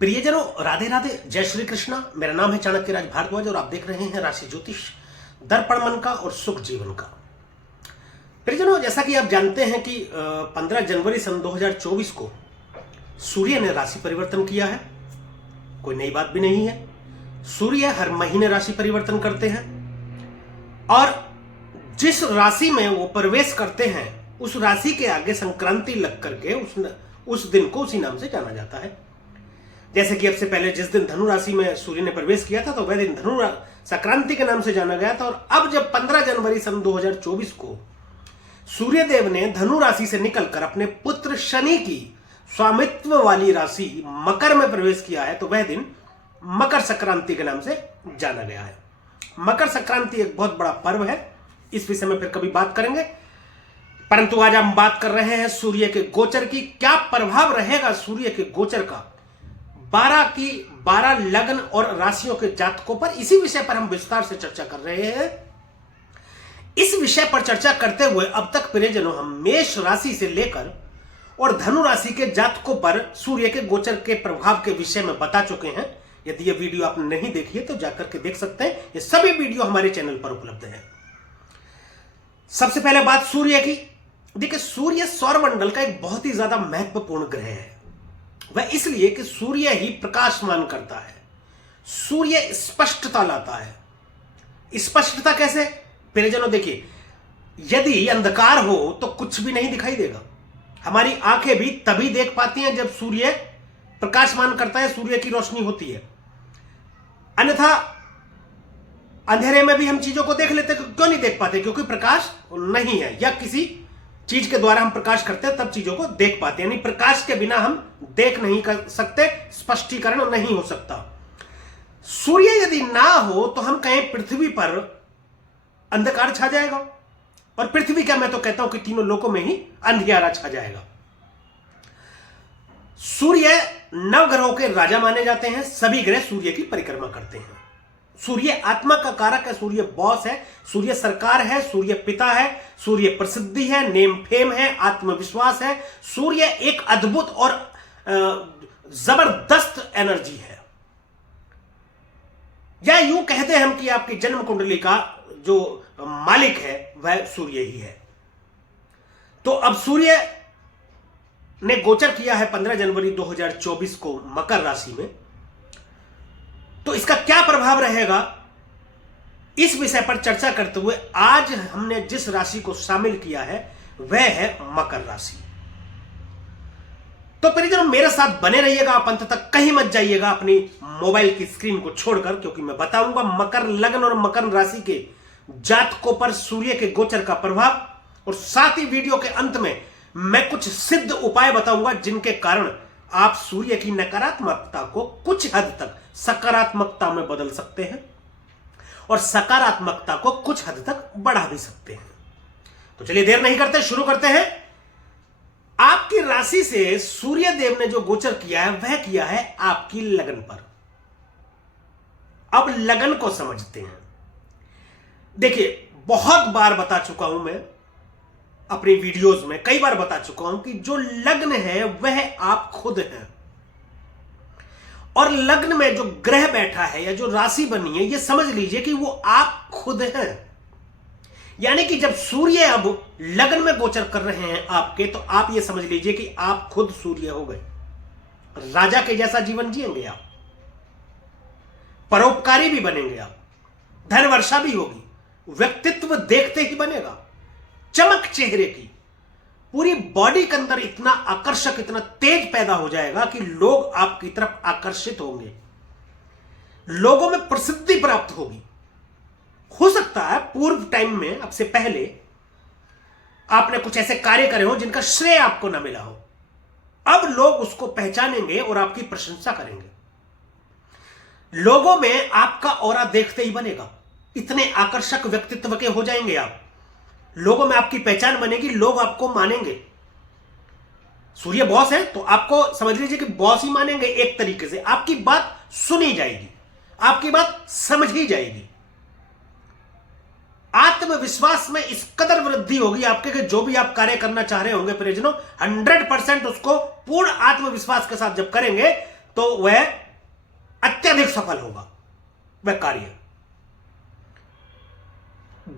प्रियजनों, राधे राधे, जय श्री कृष्णा। मेरा नाम है चाणक्य राज भारद्वाज और आप देख रहे हैं राशि ज्योतिष, दर्पण मन का और सुख जीवन का। प्रियजनों, जैसा कि आप जानते हैं कि 15 जनवरी सन 2024 को सूर्य ने राशि परिवर्तन किया है। कोई नई बात भी नहीं है। सूर्य हर महीने राशि परिवर्तन करते हैं और जिस राशि में वो प्रवेश करते हैं उस राशि के आगे संक्रांति लग करके उस दिन को उसी नाम से जाना जाता है। जैसे कि अब से पहले जिस दिन धनु राशि में सूर्य ने प्रवेश किया था तो वह दिन धनु संक्रांति के नाम से जाना गया था। और अब जब 15 जनवरी सन 2024 को सूर्यदेव ने धनु राशि से निकलकर अपने पुत्र शनि की स्वामित्व वाली राशि मकर में प्रवेश किया है तो वह दिन मकर संक्रांति के नाम से जाना गया है। मकर संक्रांति एक बहुत बड़ा पर्व है, इस विषय में फिर कभी बात करेंगे, परंतु आज हम बात कर रहे हैं सूर्य के गोचर की। क्या प्रभाव रहेगा सूर्य के गोचर का 12 की 12 लग्न और राशियों के जातकों पर, इसी विषय पर हम विस्तार से चर्चा कर रहे हैं। इस विषय पर चर्चा करते हुए अब तक प्रियजनों हम मेष राशि से लेकर और धनु राशि के जातकों पर सूर्य के गोचर के प्रभाव के विषय में बता चुके हैं। यदि ये वीडियो आपने नहीं देखी है तो जाकर के देख सकते हैं, ये सभी वीडियो हमारे चैनल पर उपलब्ध है। सबसे पहले बात सूर्य की। देखिए, सूर्य सौरमंडल का एक बहुत ही ज्यादा महत्वपूर्ण ग्रह है। वह इसलिए कि सूर्य ही प्रकाशमान करता है, सूर्य स्पष्टता लाता है। स्पष्टता कैसे प्रियजनों? देखिए, यदि अंधकार हो तो कुछ भी नहीं दिखाई देगा। हमारी आंखें भी तभी देख पाती हैं जब सूर्य प्रकाशमान करता है, सूर्य की रोशनी होती है। अन्यथा अंधेरे में भी हम चीजों को देख लेते, क्यों नहीं देख पाते? क्योंकि प्रकाश नहीं है, या किसी चीज के द्वारा हम प्रकाश करते हैं तब चीजों को देख पाते हैं। यानी प्रकाश के बिना हम देख नहीं कर सकते, स्पष्टीकरण नहीं हो सकता। सूर्य यदि ना हो तो हम कहें पृथ्वी पर अंधकार छा जाएगा, और पृथ्वी क्या, मैं तो कहता हूं कि तीनों लोकों में ही अंधियारा छा जाएगा। सूर्य नवग्रहों के राजा माने जाते हैं। सभी ग्रह सूर्य की परिक्रमा करते हैं। सूर्य आत्मा का कारक है, सूर्य बॉस है, सूर्य सरकार है, सूर्य पिता है, सूर्य प्रसिद्धि है, नेम फेम है, आत्मविश्वास है। सूर्य एक अद्भुत और जबरदस्त एनर्जी है। या यूं कहते हैं हम कि आपकी जन्म कुंडली का जो मालिक है वह सूर्य ही है। तो अब सूर्य ने गोचर किया है 15 जनवरी 2024 को मकर राशि में, तो इसका क्या प्रभाव रहेगा, इस विषय पर चर्चा करते हुए आज हमने जिस राशि को शामिल किया है वह है मकर राशि। तो परिजनों, मेरे साथ बने रहिएगा, आप अंत तक कहीं मत जाइएगा अपनी मोबाइल की स्क्रीन को छोड़कर, क्योंकि मैं बताऊंगा मकर लग्न और मकर राशि के जातकों पर सूर्य के गोचर का प्रभाव, और साथ ही वीडियो के अंत में मैं कुछ सिद्ध उपाय बताऊंगा जिनके कारण आप सूर्य की नकारात्मकता को कुछ हद तक सकारात्मकता में बदल सकते हैं और सकारात्मकता को कुछ हद तक बढ़ा भी सकते हैं। तो चलिए देर नहीं करते, शुरू करते हैं। आपकी राशि से सूर्य देव ने जो गोचर किया है वह किया है आपकी लगन पर। अब लगन को समझते हैं। देखिए, बहुत बार बता चुका हूं मैं अपनी वीडियोस में, कई बार बता चुका हूं कि जो लग्न है वह आप खुद हैं, और लग्न में जो ग्रह बैठा है या जो राशि बनी है ये समझ लीजिए कि वो आप खुद हैं। यानी कि जब सूर्य अब लग्न में गोचर कर रहे हैं आपके, तो आप ये समझ लीजिए कि आप खुद सूर्य हो गए। राजा के जैसा जीवन जिएंगे आप, परोपकारी भी बनेंगे आप, धन वर्षा भी होगी, व्यक्तित्व देखते ही बनेगा, चमक चेहरे की, पूरी बॉडी के अंदर इतना आकर्षक, इतना तेज पैदा हो जाएगा कि लोग आपकी तरफ आकर्षित होंगे, लोगों में प्रसिद्धि प्राप्त होगी। हो सकता है पूर्व टाइम में, अब से पहले आपने कुछ ऐसे कार्य करे हो जिनका श्रेय आपको ना मिला हो, अब लोग उसको पहचानेंगे और आपकी प्रशंसा करेंगे। लोगों में आपका ऑरा देखते ही बनेगा, इतने आकर्षक व्यक्तित्व के हो जाएंगे आप, लोगों में आपकी पहचान बनेगी, लोग आपको मानेंगे। सूर्य बॉस है तो आपको समझ लीजिए कि बॉस ही मानेंगे। एक तरीके से आपकी बात सुनी जाएगी, आपकी बात समझी जाएगी। आत्मविश्वास में इस कदर वृद्धि होगी आपके कि जो भी आप कार्य करना चाह रहे होंगे प्रियजनों, 100% उसको पूर्ण आत्मविश्वास के साथ जब करेंगे तो वह अत्यधिक सफल होगा वह कार्य।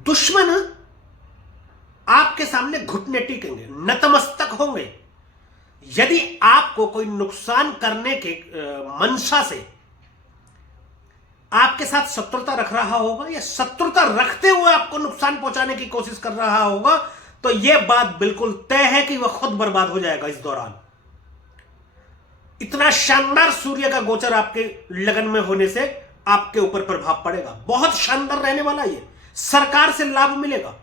दुश्मन आपके सामने घुटने टेकेंगे, नतमस्तक होंगे। यदि आपको कोई नुकसान करने के मंशा से आपके साथ शत्रुता रख रहा होगा या शत्रुता रखते हुए आपको नुकसान पहुंचाने की कोशिश कर रहा होगा, तो यह बात बिल्कुल तय है कि वह खुद बर्बाद हो जाएगा इस दौरान। इतना शानदार सूर्य का गोचर आपके लगन में होने से आपके ऊपर प्रभाव पड़ेगा, बहुत शानदार रहने वाला। ये सरकार से लाभ मिलेगा,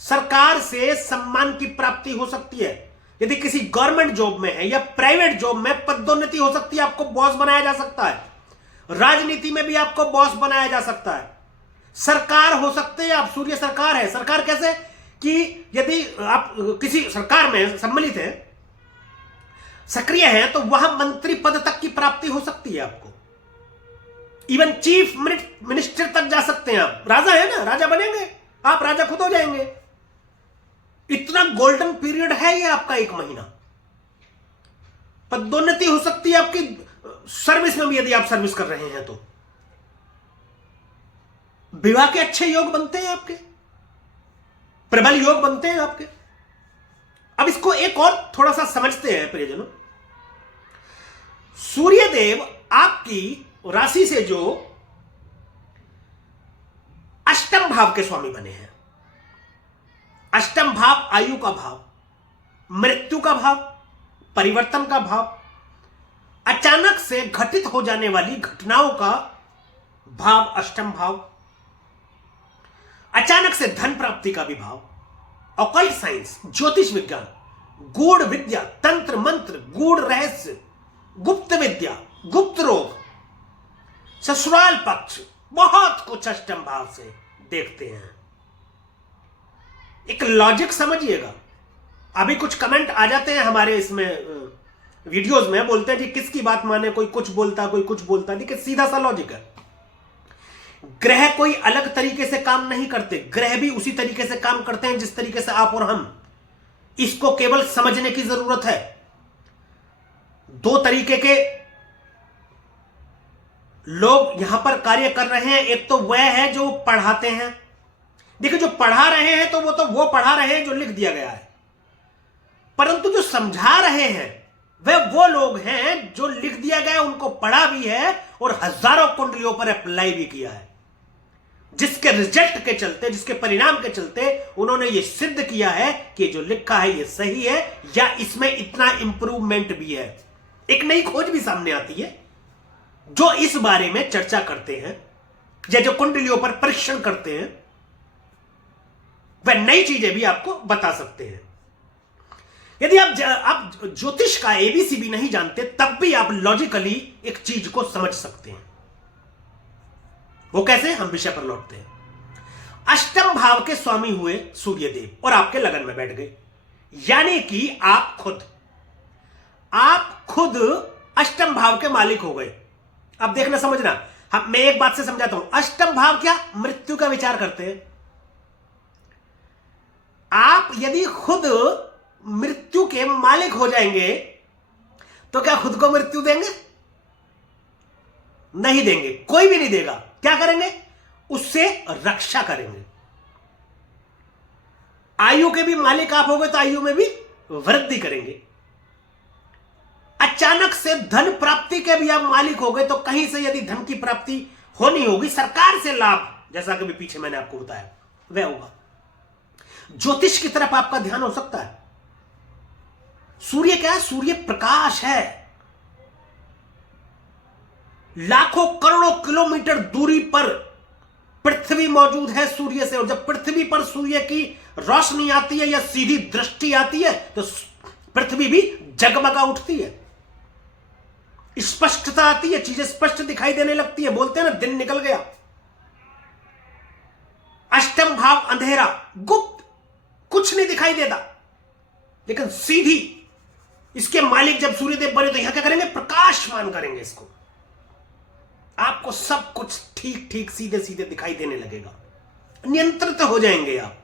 सरकार से सम्मान की प्राप्ति हो सकती है। यदि किसी गवर्नमेंट जॉब में है या प्राइवेट जॉब में पदोन्नति हो सकती है, आपको बॉस बनाया जा सकता है। राजनीति में भी आपको बॉस बनाया जा सकता है। सरकार हो सकते हैं आप, सूर्य सरकार है। सरकार कैसे कि यदि आप किसी सरकार में सम्मिलित हैं, सक्रिय हैं, तो वहां मंत्री पद तक की प्राप्ति हो सकती है आपको। इवन चीफ मिनिस्टर तक जा सकते हैं आप। राजा है ना, राजा बनेंगे आप, राजा खुद हो जाएंगे। इतना गोल्डन पीरियड है ये आपका 1 महीना। पदोन्नति हो सकती है आपकी सर्विस में भी, यदि आप सर्विस कर रहे हैं तो। विवाह के अच्छे योग बनते हैं आपके, प्रबल योग बनते हैं आपके। अब इसको एक और थोड़ा सा समझते हैं प्रियजनों। सूर्यदेव आपकी राशि से जो अष्टम भाव के स्वामी बने हैं। अष्टम भाव आयु का भाव, मृत्यु का भाव, परिवर्तन का भाव, अचानक से घटित हो जाने वाली घटनाओं का भाव अष्टम भाव, अचानक से धन प्राप्ति का भी भाव, ऑकल्ट साइंस, ज्योतिष विज्ञान, गूढ़ विद्या, तंत्र मंत्र, गूढ़ रहस्य, गुप्त विद्या, गुप्त रोग, ससुराल पक्ष, बहुत कुछ अष्टम भाव से देखते हैं। एक लॉजिक समझिएगा। अभी कुछ कमेंट आ जाते हैं हमारे इसमें वीडियोस में, बोलते हैं जी किसकी बात माने, कोई कुछ बोलता कोई कुछ बोलता। देखिए सीधा सा लॉजिक है। ग्रह कोई अलग तरीके से काम नहीं करते, ग्रह भी उसी तरीके से काम करते हैं जिस तरीके से आप और हम। इसको केवल समझने की जरूरत है। 2 तरीके के लोग यहां पर कार्य कर रहे हैं। एक तो वह है जो पढ़ाते हैं। देखिए जो पढ़ा रहे हैं तो वो पढ़ा रहे हैं जो लिख दिया गया है, परंतु जो समझा रहे हैं वे वो लोग हैं जो लिख दिया गया, उनको पढ़ा भी है और हजारों कुंडलियों पर अप्लाई भी किया है, जिसके रिजल्ट के चलते, जिसके परिणाम के चलते उन्होंने ये सिद्ध किया है कि जो लिखा है ये सही है या इसमें इतना इंप्रूवमेंट भी है। एक नई खोज भी सामने आती है जो इस बारे में चर्चा करते हैं या जो कुंडलियों पर परीक्षण करते हैं, वह नई चीजें भी आपको बता सकते हैं। यदि आप ज्योतिष का एबीसी भी नहीं जानते, तब भी आप लॉजिकली एक चीज को समझ सकते हैं। वो कैसे, हम विषय पर लौटते हैं। अष्टम भाव के स्वामी हुए सूर्यदेव और आपके लगन में बैठ गए, यानी कि आप खुद अष्टम भाव के मालिक हो गए। अब देखना समझना, मैं एक बात से समझाता हूं। अष्टम भाव क्या, मृत्यु का विचार करते हैं। आप यदि खुद मृत्यु के मालिक हो जाएंगे तो क्या खुद को मृत्यु देंगे? नहीं देंगे, कोई भी नहीं देगा। क्या करेंगे? उससे रक्षा करेंगे। आयु के भी मालिक आप हो गए तो आयु में भी वृद्धि करेंगे। अचानक से धन प्राप्ति के भी आप मालिक हो गए तो कहीं से यदि धन की प्राप्ति होनी होगी, सरकार से लाभ, जैसा कि भी पीछे मैंने आपको बताया, वह होगा। ज्योतिष की तरफ आपका ध्यान हो सकता है। सूर्य क्या है? सूर्य प्रकाश है। लाखों करोड़ों किलोमीटर दूरी पर पृथ्वी मौजूद है सूर्य से, और जब पृथ्वी पर सूर्य की रोशनी आती है या सीधी दृष्टि आती है तो पृथ्वी भी जगमगा उठती है, स्पष्टता आती है, चीजें स्पष्ट दिखाई देने लगती है। बोलते हैं ना, दिन निकल गया। अष्टम भाव अंधेरा, गुप्त, कुछ नहीं दिखाई देता, लेकिन सीधी इसके मालिक जब सूर्यदेव बने तो यहां क्या करेंगे? प्रकाशमान करेंगे इसको। आपको सब कुछ ठीक ठीक सीधे सीधे दिखाई देने लगेगा, नियंत्रित हो जाएंगे आप।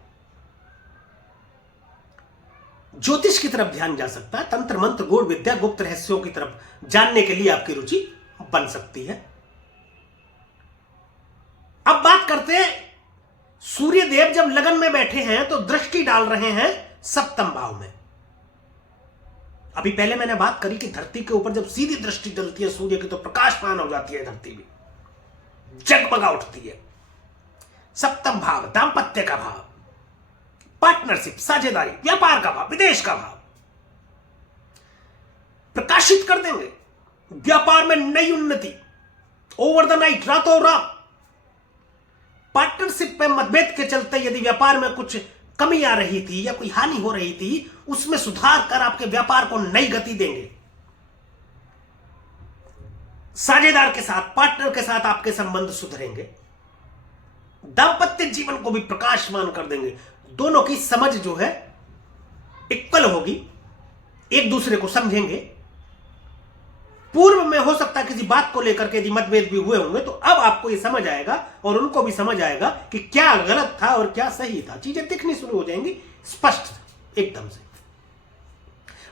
ज्योतिष की तरफ ध्यान जा सकता है, तंत्र मंत्र गूढ़ विद्या गुप्त रहस्यों की तरफ जानने के लिए आपकी रुचि बन सकती है। अब बात करते हैं, सूर्य देव जब लगन में बैठे हैं तो दृष्टि डाल रहे हैं सप्तम भाव में। अभी पहले मैंने बात करी कि धरती के ऊपर जब सीधी दृष्टि डलती है सूर्य की तो प्रकाशमान हो जाती है धरती भी, जगमगा उठती है। सप्तम भाव दाम्पत्य का भाव, पार्टनरशिप, साझेदारी, व्यापार का भाव, विदेश का भाव प्रकाशित कर देंगे। व्यापार में नई उन्नति ओवर द नाइट, रातों रात। पार्टनरशिप में मतभेद के चलते यदि व्यापार में कुछ कमी आ रही थी या कोई हानि हो रही थी, उसमें सुधार कर आपके व्यापार को नई गति देंगे। साझेदार के साथ, पार्टनर के साथ आपके संबंध सुधरेंगे। दाम्पत्य जीवन को भी प्रकाशमान कर देंगे। दोनों की समझ जो है इक्वल होगी, एक दूसरे को समझेंगे। पूर्व में हो सकता है किसी बात को लेकर के यदि मतभेद भी हुए होंगे तो अब आपको यह समझ आएगा और उनको भी समझ आएगा कि क्या गलत था और क्या सही था। चीजें दिखनी शुरू हो जाएंगी स्पष्ट एकदम से।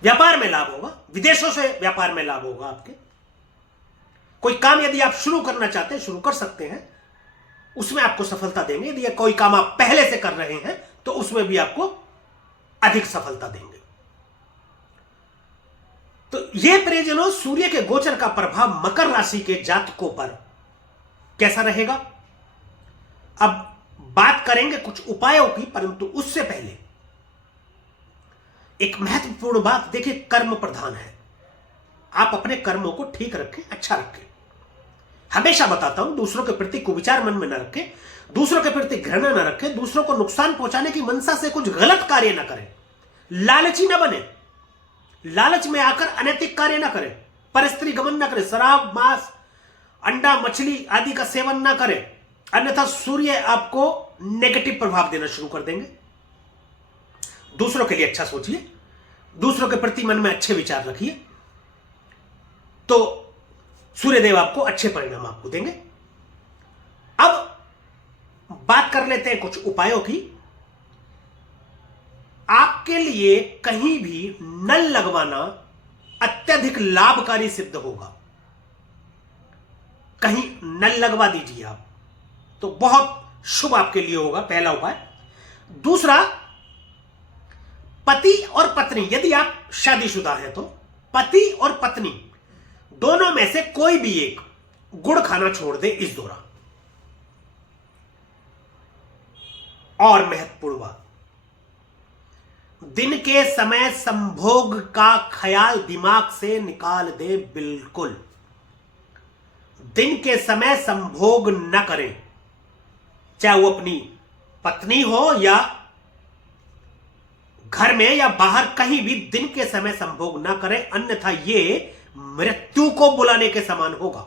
व्यापार में लाभ होगा, विदेशों से व्यापार में लाभ होगा आपके। कोई काम यदि आप शुरू करना चाहते हैं शुरू कर सकते हैं, उसमें आपको सफलता देंगे। यदि कोई काम आप पहले से कर रहे हैं तो उसमें भी आपको अधिक सफलता देंगे। तो यह प्रियजनों सूर्य के गोचर का प्रभाव मकर राशि के जातकों पर कैसा रहेगा। अब बात करेंगे कुछ उपायों की, परंतु उससे पहले एक महत्वपूर्ण बात देखिए, कर्म प्रधान है। आप अपने कर्मों को ठीक रखें, अच्छा रखें। हमेशा बताता हूं, दूसरों के प्रति कुविचार मन में न रखें, दूसरों के प्रति घृणा न रखें, दूसरों को नुकसान पहुंचाने की मंशा से कुछ गलत कार्य न करें, लालची न बने, लालच में आकर अनैतिक कार्य न करें, परस्त्री गमन न करें, शराब मांस अंडा मछली आदि का सेवन न करें, अन्यथा सूर्य आपको नेगेटिव प्रभाव देना शुरू कर देंगे। दूसरों के लिए अच्छा सोचिए, दूसरों के प्रति मन में अच्छे विचार रखिए, तो सूर्यदेव आपको अच्छे परिणाम आपको देंगे। अब बात कर लेते हैं कुछ उपायों की। आपके लिए कहीं भी नल लगवाना अत्यधिक लाभकारी सिद्ध होगा। कहीं नल लगवा दीजिए आप, तो बहुत शुभ आपके लिए होगा, पहला उपाय। दूसरा, पति और पत्नी, यदि आप शादीशुदा हैं तो पति और पत्नी दोनों में से कोई भी एक गुड़ खाना छोड़ दे इस दौरान। और महत्वपूर्ण बात, दिन के समय संभोग का ख्याल दिमाग से निकाल दे बिल्कुल। दिन के समय संभोग न करें, चाहे वो अपनी पत्नी हो या घर में या बाहर, कहीं भी दिन के समय संभोग न करें, अन्यथा ये मृत्यु को बुलाने के समान होगा।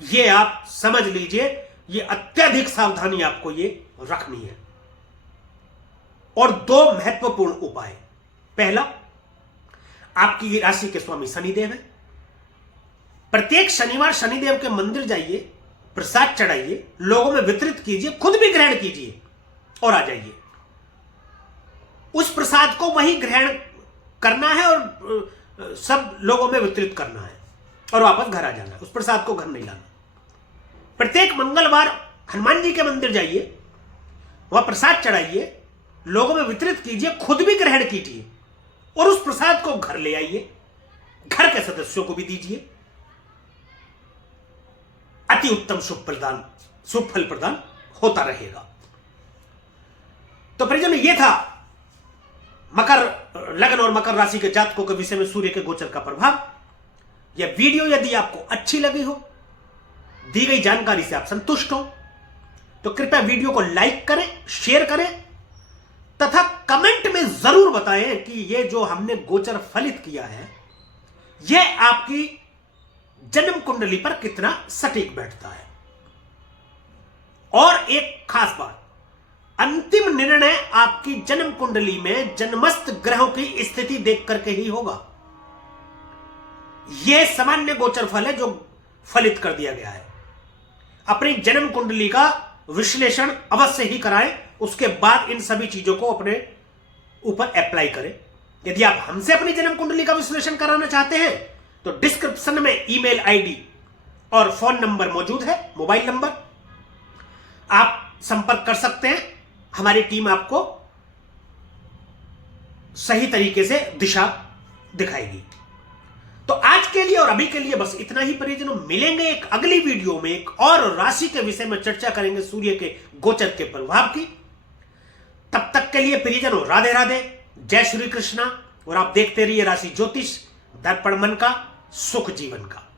ये आप समझ लीजिए, ये अत्यधिक सावधानी आपको ये रखनी है। और दो महत्वपूर्ण उपाय। पहला, आपकी राशि के स्वामी शनिदेव है। प्रत्येक शनिवार शनिदेव के मंदिर जाइए, प्रसाद चढ़ाइए, लोगों में वितरित कीजिए, खुद भी ग्रहण कीजिए और आ जाइए। उस प्रसाद को वही ग्रहण करना है और सब लोगों में वितरित करना है और वापस घर आ जाना है। उस प्रसाद को घर नहीं लाना। प्रत्येक मंगलवार हनुमान जी के मंदिर जाइए, वहां प्रसाद चढ़ाइए, लोगों में वितरित कीजिए, खुद भी ग्रहण कीजिए और उस प्रसाद को घर ले आइए, घर के सदस्यों को भी दीजिए। अति उत्तम शुभ फल प्रदान होता रहेगा। तो परिजन, ये था मकर लगन और मकर राशि के जातकों के विषय में सूर्य के गोचर का प्रभाव। यह वीडियो यदि आपको अच्छी लगी हो, दी गई जानकारी से आप संतुष्ट हो, तो कृपया वीडियो को लाइक करें, शेयर करें तथा कमेंट में जरूर बताएं कि यह जो हमने गोचर फलित किया है यह आपकी जन्म कुंडली पर कितना सटीक बैठता है। और एक खास बात, अंतिम निर्णय आपकी जन्म कुंडली में जन्मस्थ ग्रहों की स्थिति देख करके ही होगा। यह सामान्य गोचर फल है जो फलित कर दिया गया है। अपनी जन्म कुंडली का विश्लेषण अवश्य ही कराएं, उसके बाद इन सभी चीजों को अपने ऊपर अप्लाई करें। यदि आप हमसे अपनी जन्म कुंडली का विश्लेषण कराना चाहते हैं तो डिस्क्रिप्शन में ईमेल आईडी और फोन नंबर मौजूद है, मोबाइल नंबर, आप संपर्क कर सकते हैं। हमारी टीम आपको सही तरीके से दिशा दिखाएगी। तो आज के लिए और अभी के लिए बस इतना ही परिजनों। मिलेंगे एक अगली वीडियो में, एक और राशि के विषय में चर्चा करेंगे, सूर्य के गोचर के प्रभाव की। तब तक के लिए परिजनों राधे राधे, जय श्री कृष्णा। और आप देखते रहिए राशि ज्योतिष, दर्पण मन का, सुख जीवन का।